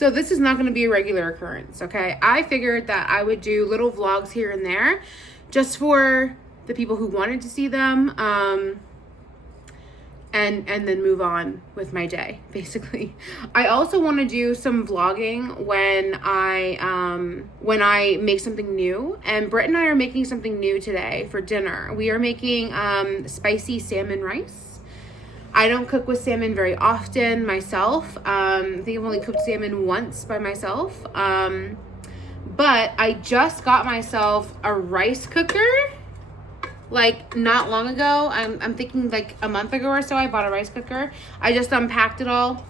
So this is not going to be a regular occurrence, okay? I figured that I would do little vlogs here and there just for the people who wanted to see them, and then move on with my day, basically. I also want to do some vlogging when I make something new, and Britt and I are making something new today for dinner. We are making spicy salmon rice. I don't cook with salmon very often myself. I think I've only cooked salmon once by myself. But I just got myself a rice cooker, like not long ago. I'm thinking like a month ago or so, I bought a rice cooker. I just unpacked it all.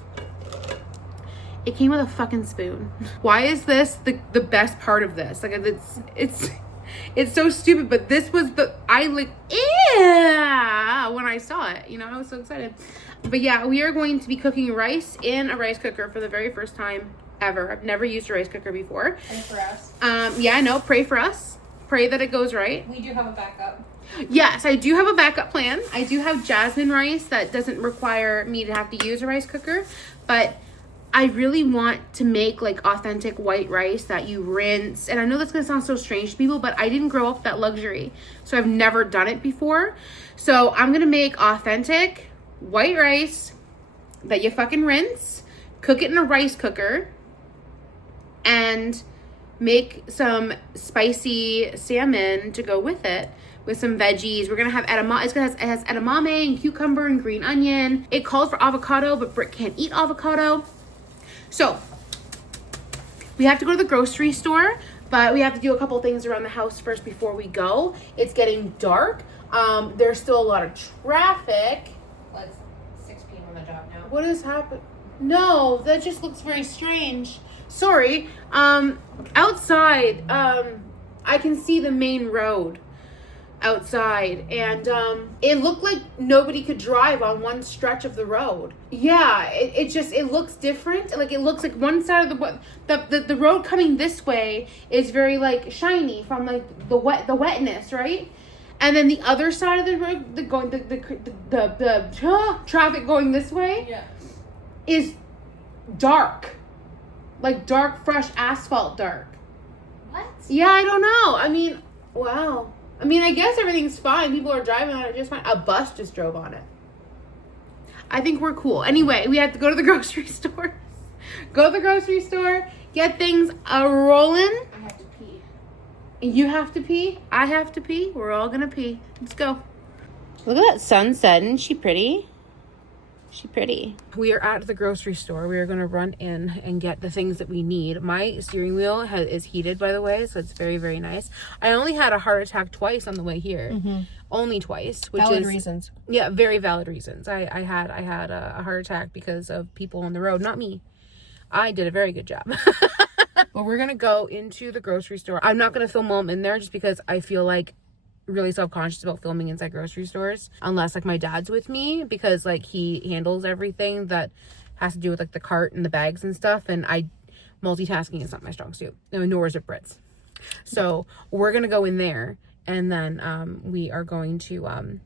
It came with a fucking spoon. Why is this the best part of this? Like it's so stupid, but this was yeah, when I saw it, you know, I was so excited. But yeah, we are going to be cooking rice in a rice cooker for the very first time ever. I've never used a rice cooker before. Pray for us. Yeah, I know. Pray for us. Pray that it goes right. We do have a backup. Yes, I do have a backup plan. I do have jasmine rice that doesn't require me to have to use a rice cooker, but I really want to make like authentic white rice that you rinse. And I know that's going to sound so strange to people, but I didn't grow up with that luxury. So I've never done it before. So I'm going to make authentic white rice that you fucking rinse, cook it in a rice cooker, and make some spicy salmon to go with it, with some veggies. We're gonna have edamame. It has edamame and cucumber and green onion. It calls for avocado, but Britt can't eat avocado. So we have to go to the grocery store, but we have to do a couple things around the house first before we go. It's getting dark. There's still a lot of traffic. Well, it's 6 p.m. on the job now. What has happened? No, that just looks very strange. Sorry. Outside, I can see the main road outside, and it looked like nobody could drive on one stretch of the road. Yeah, it looks different. Like it looks like one side of the road coming this way is very like shiny from like the wetness, right? And then the other side of the road, the traffic going this way, is dark. Like dark, fresh asphalt dark. What? Yeah, I don't know. I mean, wow. I mean, I guess everything's fine. People are driving on it just fine. A bus just drove on it. I think we're cool. Anyway, we have to go to the grocery store. Go to the grocery store, get things rolling. I have to pee. You have to pee. I have to pee. We're all gonna pee. Let's go. Look at that sunset. Isn't she pretty? She pretty. We are at the grocery store. We are going to run in and get the things that we need. My steering wheel is heated, by the way, so it's very, very nice. I only had a heart attack twice on the way here. Mm-hmm. Only twice. Which valid reasons. Yeah, very valid reasons. I had a heart attack because of people on the road. Not me. I did a very good job. But we're going to go into the grocery store. I'm not going to film while I'm in there just because I feel like really self-conscious about filming inside grocery stores unless like my dad's with me, because like he handles everything that has to do with like the cart and the bags and stuff, and multitasking is not my strong suit, nor is it Britt's. So we're gonna go in there, and then we are going to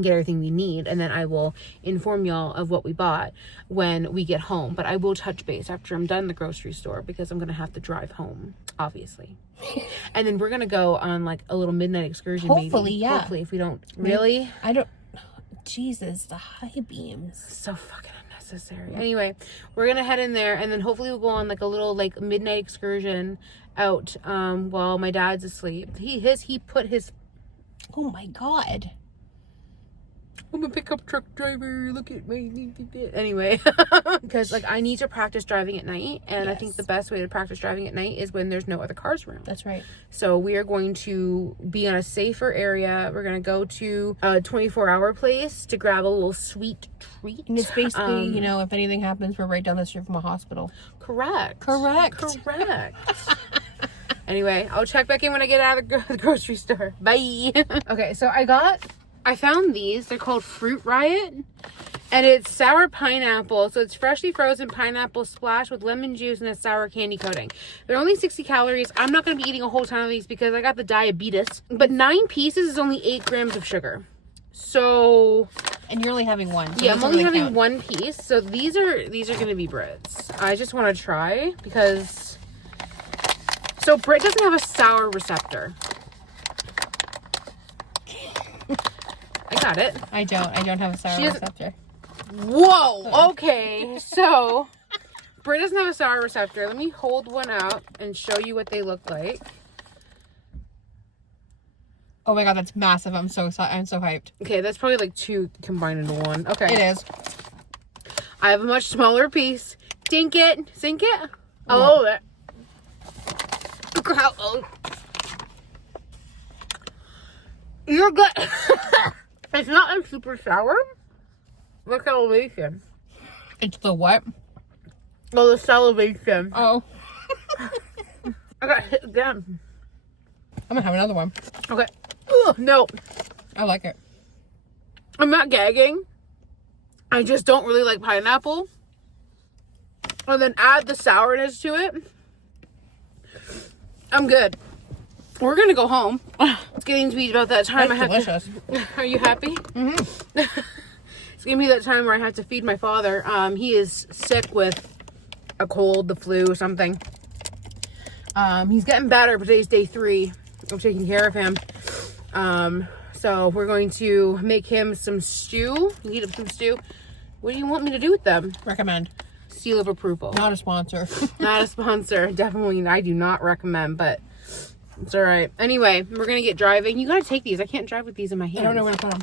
get everything we need, and then I will inform y'all of what we bought when we get home. But I will touch base after I'm done the grocery store, because I'm gonna have to drive home, obviously. And then we're gonna go on like a little midnight excursion. Hopefully, maybe. yeah. Hopefully, if we don't really. I don't. Jesus, the high beams. So fucking unnecessary. Anyway, we're gonna head in there, and then hopefully we'll go on like a little like midnight excursion out while my dad's asleep. He put his. Oh my God. I'm a pickup truck driver. Look at my... Anyway, because like I need to practice driving at night, and yes. I think the best way to practice driving at night is when there's no other cars around. That's right. So we are going to be on a safer area. We're going to go to a 24-hour place to grab a little sweet treat. And it's basically, you know, if anything happens, we're right down the street from a hospital. Correct. Anyway, I'll check back in when I get out of the grocery store. Bye. Okay, so I found these. They're called Fruit Riot, and it's sour pineapple. So it's freshly frozen pineapple splashed with lemon juice and a sour candy coating. They're only 60 calories. I'm not going to be eating a whole ton of these because I got the diabetes. But 9 pieces is only 8 grams of sugar. So And you're only having one. So Yeah, I'm only really having count. one piece. So these are going to be Brit's. I just want to try because... So Brit doesn't have a sour receptor. I got it. I don't have a sour receptor. Whoa, okay. So, Brit doesn't have a sour receptor. Let me hold one out and show you what they look like. Oh my god, that's massive. I'm so hyped. Okay, that's probably like 2 combined into one. Okay. It is. I have a much smaller piece. Dink it. Sink it. Oh, that. Look at how old. You're good. It's not like super sour. Look at elevation. It's the what? Oh, the salivation. Oh. I got hit again. I'm gonna have another one. Okay. Ugh, no. I like it. I'm not gagging. I just don't really like pineapple. And then add the sourness to it. I'm good. We're gonna go home. It's getting to be about that time. That's delicious. Are you happy? Mm-hmm. It's gonna be that time where I have to feed my father. He is sick with a cold, the flu, or something. He's getting better, but today's day 3 of taking care of him. So we're going to make him some stew. Heat up some stew. What do you want me to do with them? Recommend. Seal of approval. Not a sponsor. Not a sponsor. Definitely, I do not recommend, but it's all right. Anyway, we're going to get driving. You got to take these. I can't drive with these in my hands. I don't know where to put them.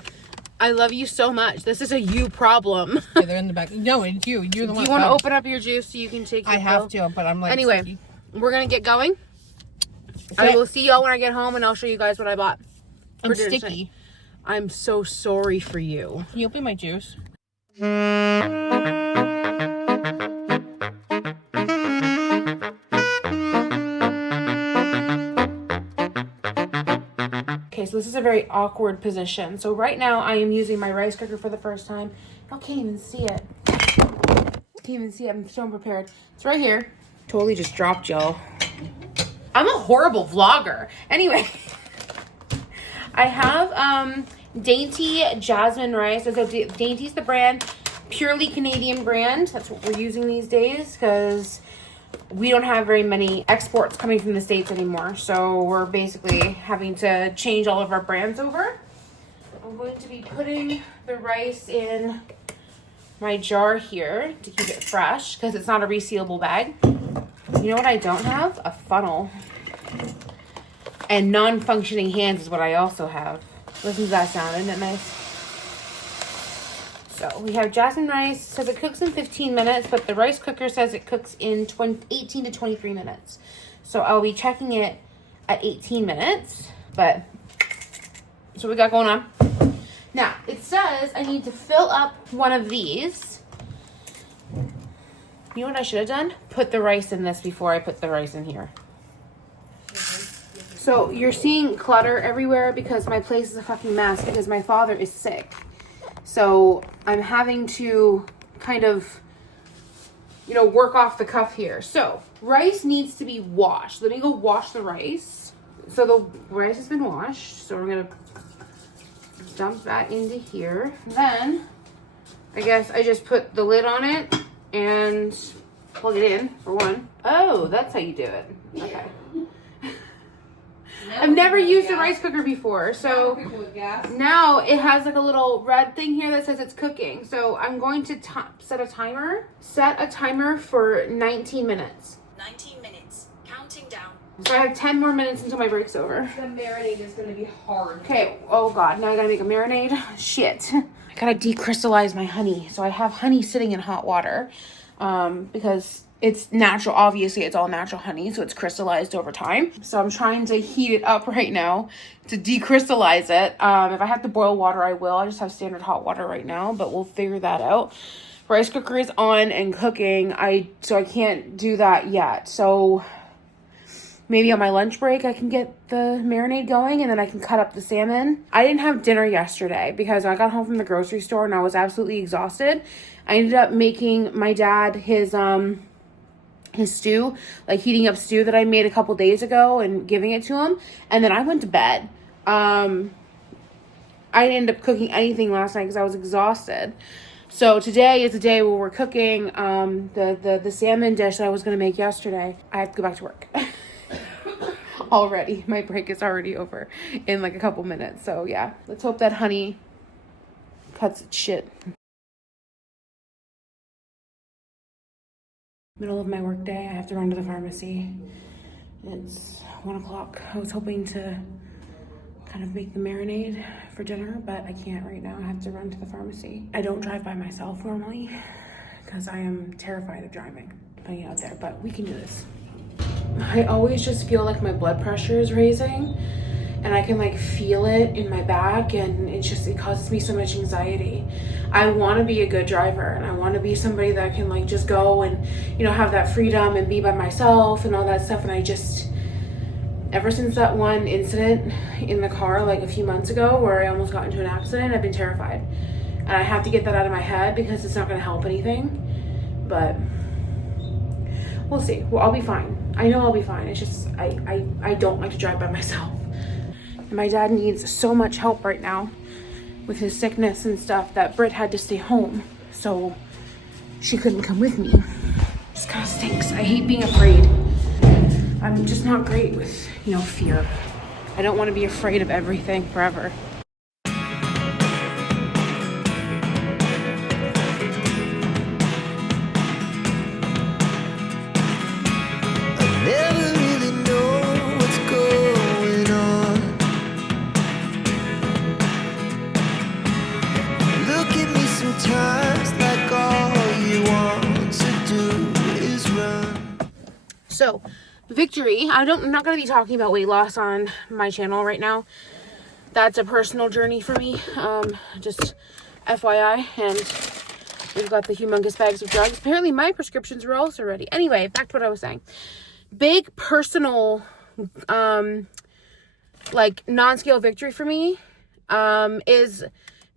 I love you so much. This is a you problem. Okay, they're in the back. No, it's you. You're the one. Do you want to open up your juice so you can take your I have to, but I'm like... Anyway, sticky. we're going to get going. Okay. I will see y'all when I get home, and I'll show you guys what I bought. I'm dinner sticky. tonight. I'm so sorry for you. Can you open my juice? Okay, so this is a very awkward position. So right now I am using my rice cooker for the first time. I can't even see it. Can't even see it. I'm so unprepared. It's right here. Totally just dropped, y'all. I'm a horrible vlogger. Anyway, I have Dainty Jasmine rice. So Dainty's the brand, purely Canadian brand. That's what we're using these days because we don't have very many exports coming from the States anymore. So we're basically having to change all of our brands over. I'm going to be putting the rice in my jar here to keep it fresh because it's not a resealable bag. You know what I don't have? A funnel. And non-functioning hands is what I also have. Listen to that sound, isn't it nice? So we have jasmine rice. It says it cooks in 15 minutes, but the rice cooker says it cooks in 18 to 23 minutes. So I'll be checking it at 18 minutes, but that's what we got going on. Now, it says I need to fill up one of these. You know what I should have done? Put the rice in this before I put the rice in here. So you're seeing clutter everywhere because my place is a fucking mess because my father is sick. So I'm having to kind of, you know, work off the cuff here. So rice needs to be washed. Let me go wash the rice. So the rice has been washed. So we're going to dump that into here. Then I guess I just put the lid on it and plug it in for one. Oh, that's how you do it. Okay. I've never used a rice cooker before, so now it has like a little red thing here that says it's cooking. So I'm going to set a timer. Set a timer for 19 minutes. 19 minutes. Counting down. So I have 10 more minutes until my break's over. The marinade is going to be hard. Okay, oh god, now I gotta make a marinade. Shit. I gotta decrystallize my honey. So I have honey sitting in hot water because it's natural. Obviously, it's all natural honey, so it's crystallized over time. So I'm trying to heat it up right now to decrystallize it. If I have to boil water, I will. I just have standard hot water right now, but we'll figure that out. Rice cooker is on and cooking. So I can't do that yet. So maybe on my lunch break, I can get the marinade going and then I can cut up the salmon. I didn't have dinner yesterday because I got home from the grocery store and I was absolutely exhausted. I ended up making my dad his stew, like heating up stew that I made a couple days ago and giving it to him. And then I went to bed. I didn't end up cooking anything last night because I was exhausted. So today is a day where we're cooking the salmon dish that I was going to make yesterday. I have to go back to work. Already. My break is already over in like a couple minutes. So yeah, let's hope that honey cuts its shit. Middle of my work day, I have to run to the pharmacy. It's 1 o'clock. I was hoping to kind of make the marinade for dinner, but I can't right now. I have to run to the pharmacy. I don't drive by myself normally because I am terrified of driving out there, but we can do this. I always just feel like my blood pressure is raising, and I can like feel it in my back, and it causes me so much anxiety. I want to be a good driver, and I want to be somebody that can like just go and, you know, have that freedom and be by myself and all that stuff. And I just, ever since that one incident in the car like a few months ago where I almost got into an accident, I've been terrified, and I have to get that out of my head because it's not going to help anything. But we'll see. Well, I'll be fine. I know I'll be fine. It's just I don't like to drive by myself. And my dad needs so much help right now with his sickness and stuff that Britt had to stay home, so she couldn't come with me. This kind of stinks. I hate being afraid. I'm just not great with, you know, fear. I don't want to be afraid of everything forever. So, victory. I'm not going to be talking about weight loss on my channel right now. That's a personal journey for me. Just FYI. And we've got the humongous bags of drugs. Apparently my prescriptions were also ready. Anyway, back to what I was saying. Big personal, like non-scale victory for me, is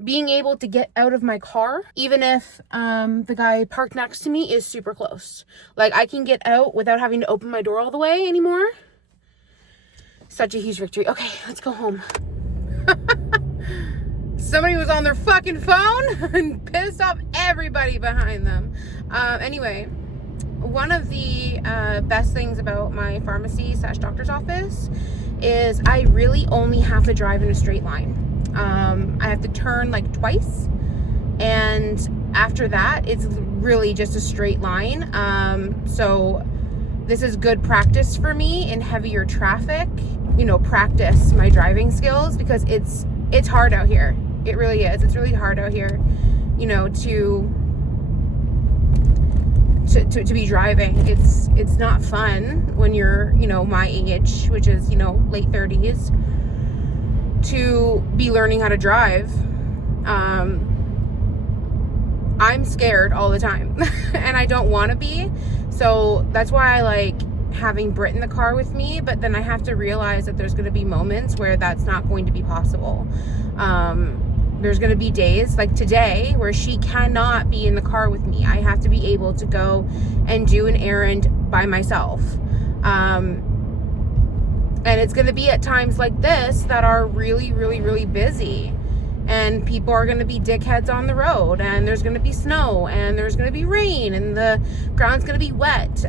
being able to get out of my car, even if the guy parked next to me is super close. Like, I can get out without having to open my door all the way anymore. Such a huge victory. Okay, let's go home. Somebody was on their fucking phone and pissed off everybody behind them. Anyway, one of the best things about my pharmacy / doctor's office is I really only have to drive in a straight line. I have to turn like twice, and after that it's really just a straight line. So this is good practice for me in heavier traffic, you know, practice my driving skills, because it's hard out here. It really is. It's really hard out here, you know, to be driving. It's not fun when you're, you know, my age, which is, you know, late 30s, to be learning how to drive. I'm scared all the time and I don't want to be. So that's why I like having Britt in the car with me, but then I have to realize that there's going to be moments where that's not going to be possible. There's going to be days like today where she cannot be in the car with me. I have to be able to go and do an errand by myself. And it's going to be at times like this that are really, really, really busy. And people are going to be dickheads on the road. And there's going to be snow. And there's going to be rain. And the ground's going to be wet. The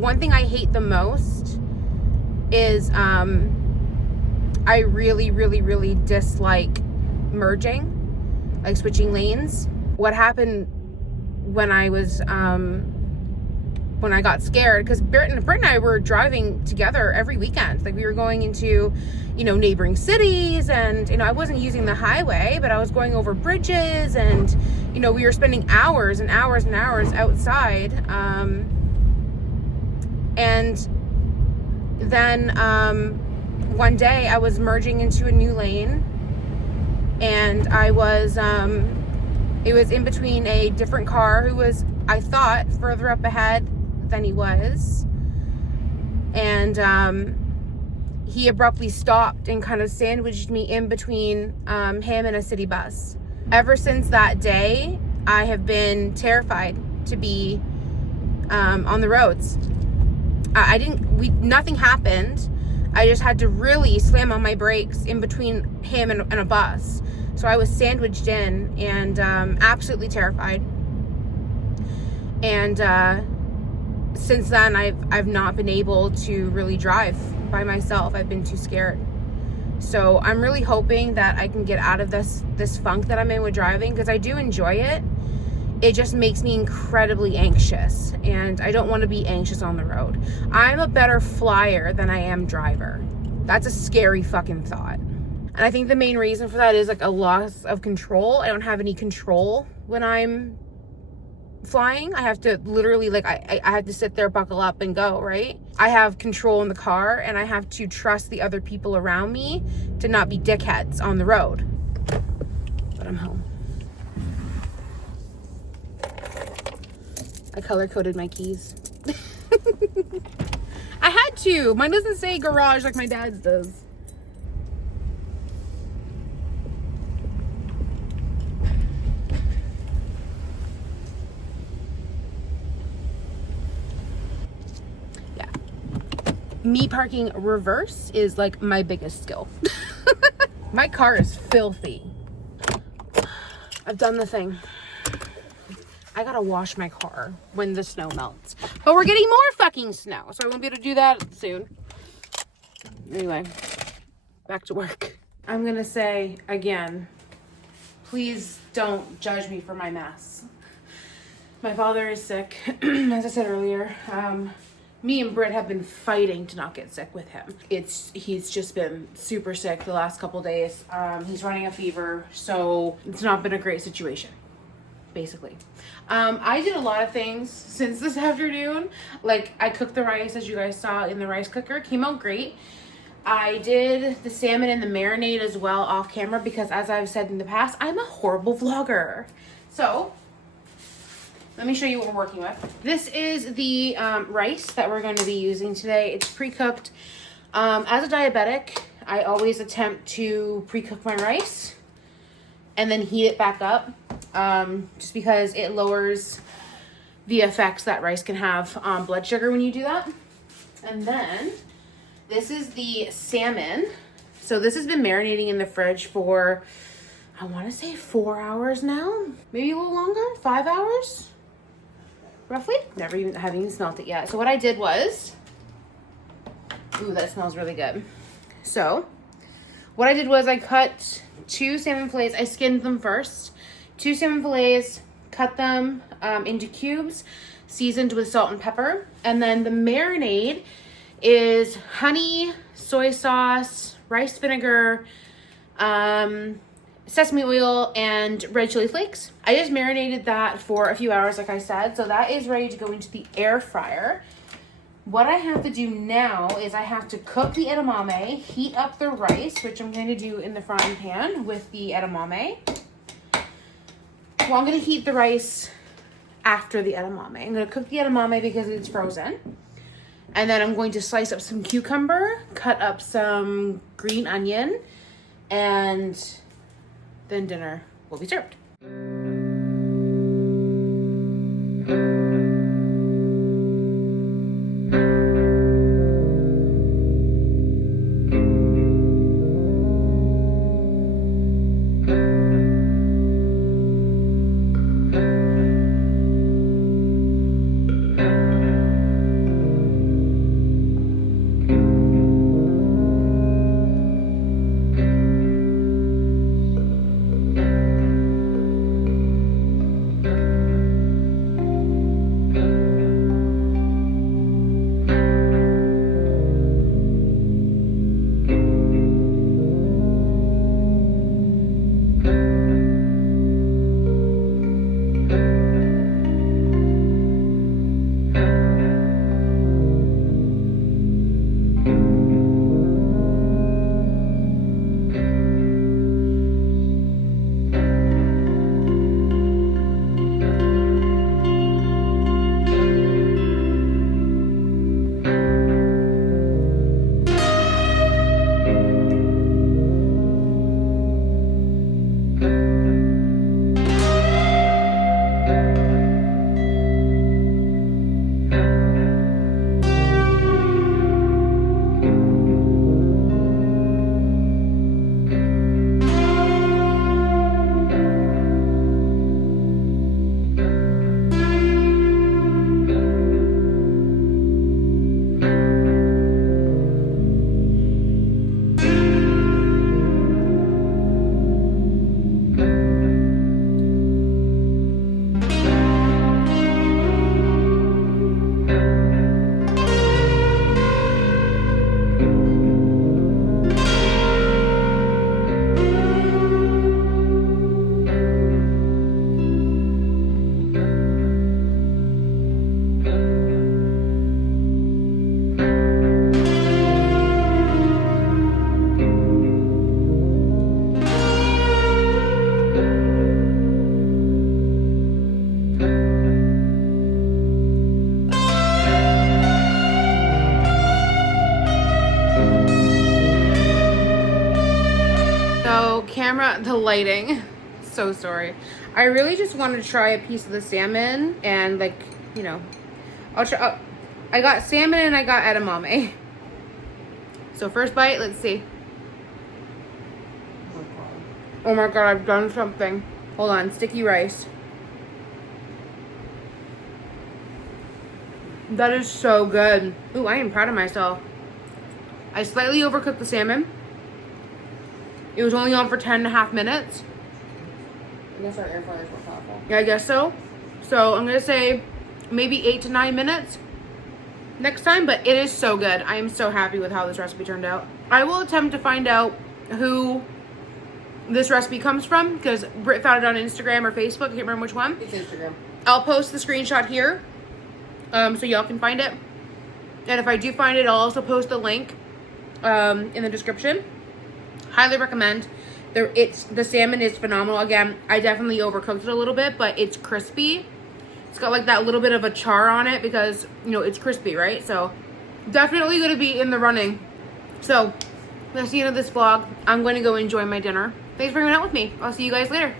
one thing I hate the most is I really, really, really dislike merging. Like switching lanes. What happened when I was... when I got scared, because Britt and I were driving together every weekend. Like, we were going into, you know, neighboring cities, and, you know, I wasn't using the highway, but I was going over bridges, and, you know, we were spending hours and hours and hours outside. And then one day I was merging into a new lane, and I was, it was in between a different car who was, I thought, further up ahead than he was, and he abruptly stopped and kind of sandwiched me in between him and a city bus. Ever since that day, I have been terrified to be on the roads. Nothing happened. I just had to really slam on my brakes in between him and a bus. So I was sandwiched in and absolutely terrified. And since then, I've not been able to really drive by myself. I've been too scared. So I'm really hoping that I can get out of this funk that I'm in with driving, because I do enjoy it. It just makes me incredibly anxious, and I don't want to be anxious on the road. I'm a better flyer than I am driver. That's a scary fucking thought. And I think the main reason for that is like a loss of control. I don't have any control when I'm flying. I have to literally, like, I have to sit there, buckle up and go, right? I have control in the car, and I have to trust the other people around me to not be dickheads on the road. But I'm home. I color-coded my keys. I had to. Mine doesn't say garage like my dad's does. Yeah. Me parking reverse is like my biggest skill. My car is filthy. I've done the thing. I gotta wash my car when the snow melts. But we're getting more fucking snow, so I won't be able to do that soon. Anyway, back to work. I'm gonna say again, please don't judge me for my mess. My father is sick, as I said earlier. Me and Britt have been fighting to not get sick with him. He's just been super sick the last couple days. He's running a fever, so it's not been a great situation, basically. I did a lot of things since this afternoon. Like, I cooked the rice, as you guys saw, in the rice cooker. It came out great. I did the salmon and the marinade as well off camera, because as I've said in the past, I'm a horrible vlogger. So let me show you what we're working with. This is the rice that we're going to be using today. It's pre-cooked. As a diabetic, I always attempt to pre-cook my rice and then heat it back up, just because it lowers the effects that rice can have on blood sugar when you do that. And then this is the salmon. So this has been marinating in the fridge for, I want to say 4 hours now, maybe a little longer, 5 hours. Roughly. Haven't even smelt it yet. So what I did was, ooh, that smells really good. So what I did was I cut 2 salmon fillets. I skinned them first. 2 salmon fillets, cut them into cubes, seasoned with salt and pepper. And then the marinade is honey, soy sauce, rice vinegar, sesame oil, and red chili flakes. I just marinated that for a few hours, like I said. So that is ready to go into the air fryer. What I have to do now is I have to cook the edamame, heat up the rice, which I'm going to do in the frying pan with the edamame. Well, I'm going to heat the rice after the edamame. I'm going to cook the edamame because it's frozen. And then I'm going to slice up some cucumber, cut up some green onion, and then dinner will be served. the lighting. So sorry. I really just want to try a piece of the salmon and like, you know, I'll try. I got salmon and I got edamame. So first bite, let's see. Oh my god, I've done something. Hold on, sticky rice. That is so good. Ooh, I am proud of myself. I slightly overcooked the salmon. It was only on for 10.5 minutes. I guess our air fryer is more powerful. Yeah, I guess so. So I'm gonna say maybe 8 to 9 minutes next time, but it is so good. I am so happy with how this recipe turned out. I will attempt to find out who this recipe comes from because Britt found it on Instagram or Facebook. I can't remember which one. It's Instagram. I'll post the screenshot here so y'all can find it. And if I do find it, I'll also post the link in the description. Highly recommend. The salmon is phenomenal. Again, I definitely overcooked it a little bit, but it's crispy. It's got like that little bit of a char on it because, you know, it's crispy, right? So definitely going to be in the running. So that's the end of this vlog. I'm going to go enjoy my dinner. Thanks for hanging out with me. I'll see you guys later.